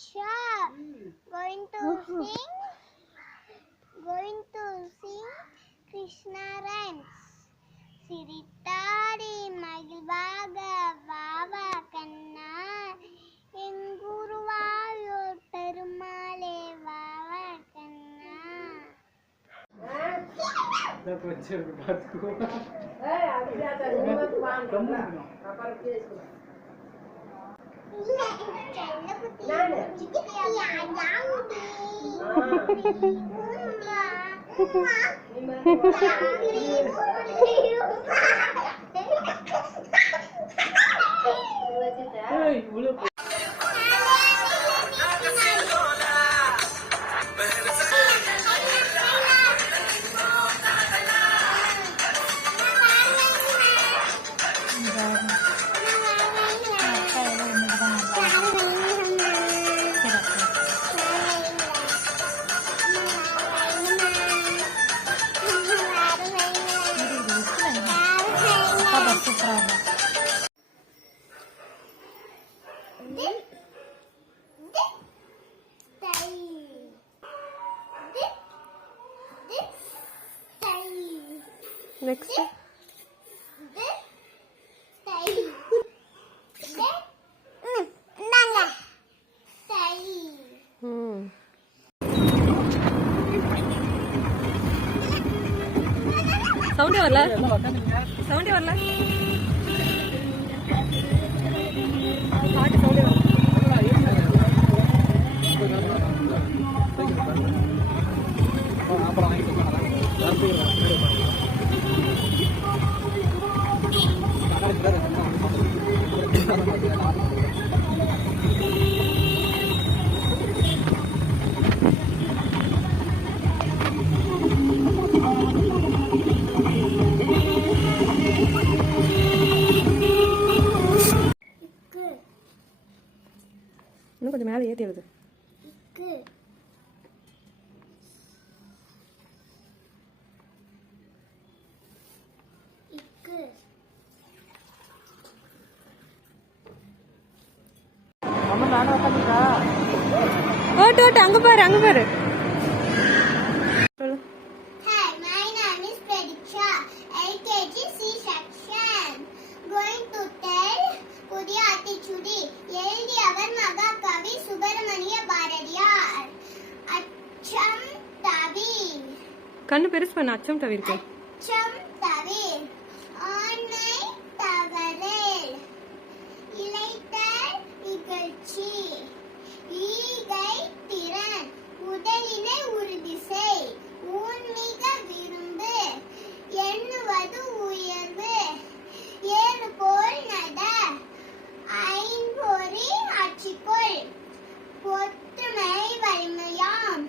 Pariksha. Going to sing. Going to sing Krishna rhymes. சிரித்தாடி மகிழ்வாக வாவா கண்ணா என் குருவாயூர் பெருமாளே வாவா கண்ணா 나는 아. 엄마. 그리고 next சவுண்டே வரல. சவுண்டே வரல. பாட்டு சவுண்டே வரல இன்னும் கொஞ்சம் மேலே ஏற்றி எழுது ஓட்டு ஓட்டு அங்கே பாரு அங்கே பாரு. சொல்லு. Hi, my name is Pradiksha, LKG C section. Going to tell புதிய ஆத்திச்சுடி எழுதியவர் மகாகவி சுப்பிரமணிய பாரதியார் அச்சம் தவி கண்ணு பெருசு பண்ண அச்சம் தவிர்க்கு அச்சம் தவிர் ஆண்மை தவறேல் இளைத்தல் இகழ்ச்சி ஈகை திறன் உடலினை உறுதி செய் ஊன்மிக விரும்பு எண்ணுவது உயர்வு ஏறு போல் நட ஐம்பொறி ஆட்சிக்குள் ஒற்றுமை வலிமையாம்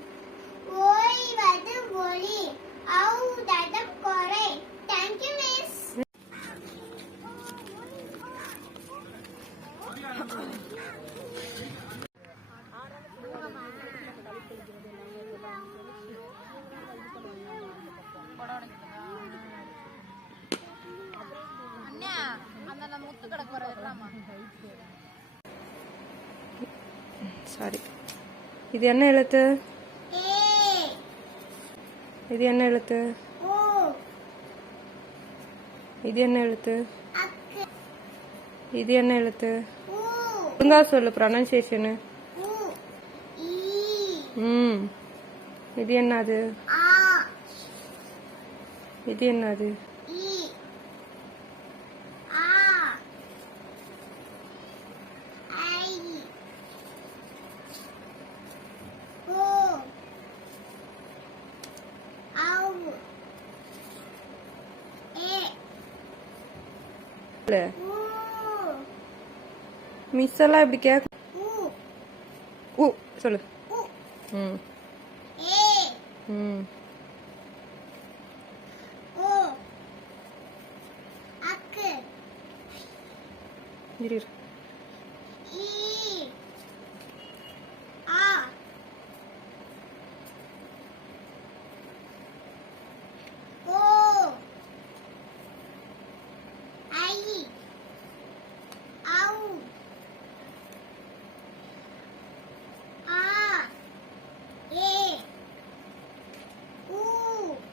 ஓய்வது ஒளி ஔதடம் குறை தேங்க்யூ மிஸ் சாரி இது என்ன எழுத்து? இது என்ன எழுத்து? இது என்ன எழுத்து? இது என்ன எழுத்து? ஒழுங்கா சொல்லு ப்ரொனன்சியேஷனு ம் இது என்னது இது என்னது Yeah. மிஸ் எல்லாம் இப்படி கேட்க ஊ ஊ சொல்லு ஊ ம் ஏ ம் ஓ அக்கு இரு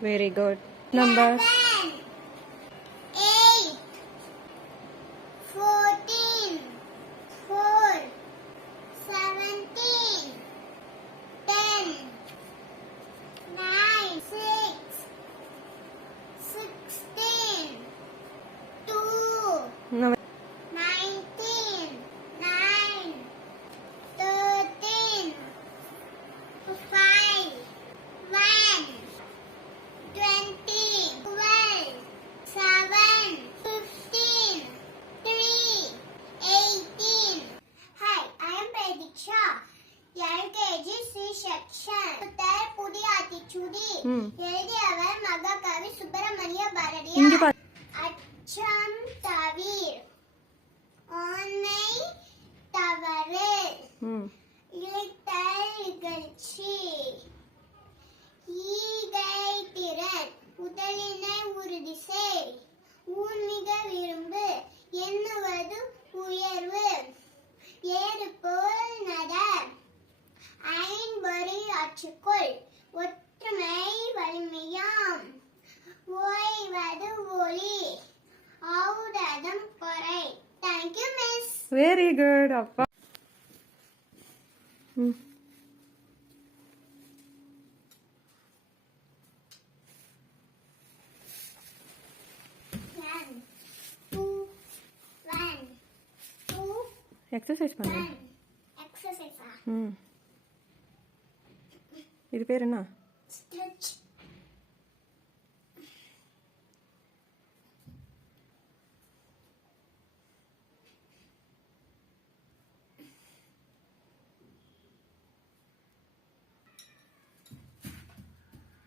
Very good. Number எழுதியவர் மகாகவி சுப்பிரமணிய பாரதியார். பாரு. அச்சம் தவிர் ஆண்மை தவறு இழைத்தல் இகழ்ச்சி ஈகை திறன் உடலினை உறுதி செய் ஊன்மிக விரும்பு எண்ணுவது உயர்வு ஏறு போல் நட ஐம்பொறி ஆற்றுக்கொள் மிஸ் வெரி குட் அப்பா ம் One, two, one, two, exercise பண்ணுறேன் one. Exercise. ah. ம் இது பேர் என்ன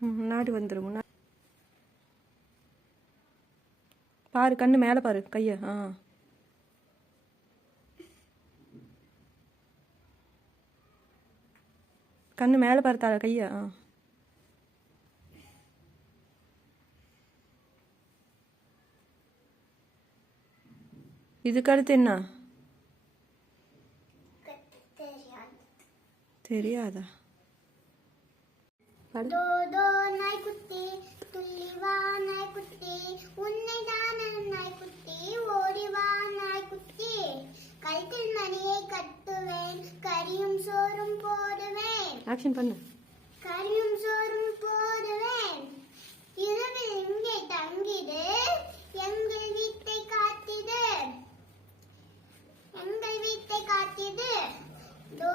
முன்னாடி வந்துடும் முன்னாடி பாரு கண்ணு மேலே பாரு கையை ஆ. கண்ணு மேலே பாரு தலை கையை ஆ. இதுக்கு அடுத்து என்ன? தெரியாது. அடுத்து தோ நாய்க்குட்டி துள்ளி வா நாய்க்குட்டி. உன்னை தான நாய்க்குட்டி. ஓடி வா நாய்க்குட்டி. கழுத்தில் மணியை கட்டுவேன். கரியும் சோறும் போடுவேன். ஆக்ஷன் பண்ணு. கரியும் சோறும் போடுவேன் இரவில் இங்கே தங்கிடு எங்கள் வீட்டை காத்திடு எங்கள் வீட்டை காத்திடு தோ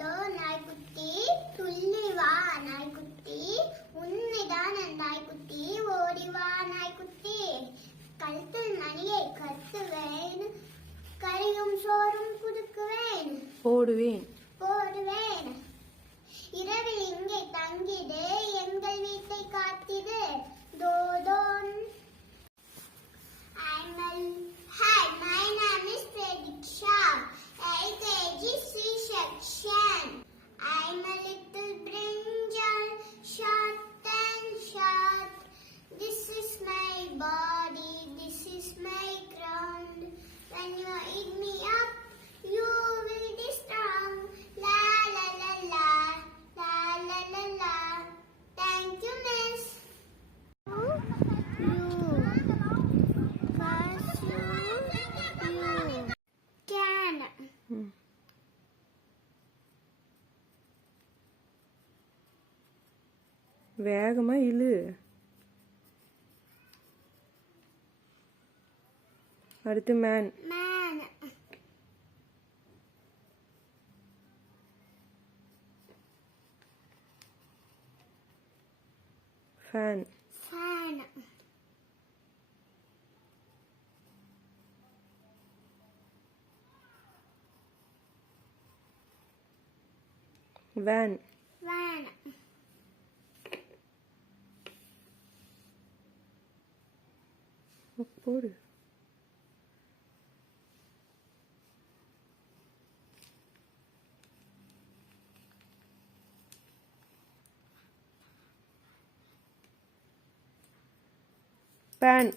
தோ நாய்க்குட்டி துள்ளி வா நாய்க்குட்டி உன்னைதான் நாய்க்குட்டி ஓடி வா நாய்க்குட்டி கழுத்தில் மணியை கட்டுவேன் கரியும் சோறும் குடுக்குவேன். போடுவேன். போடுவேன். இரவில் இங்கே தங்கிடு எங்கள் வீட்டை காத்திடு. தோதோன் I'm a, hi, my name is Pradiksha, LKG C வேகமாக இழு. அடுத்து man. Fan Fan. Van por pan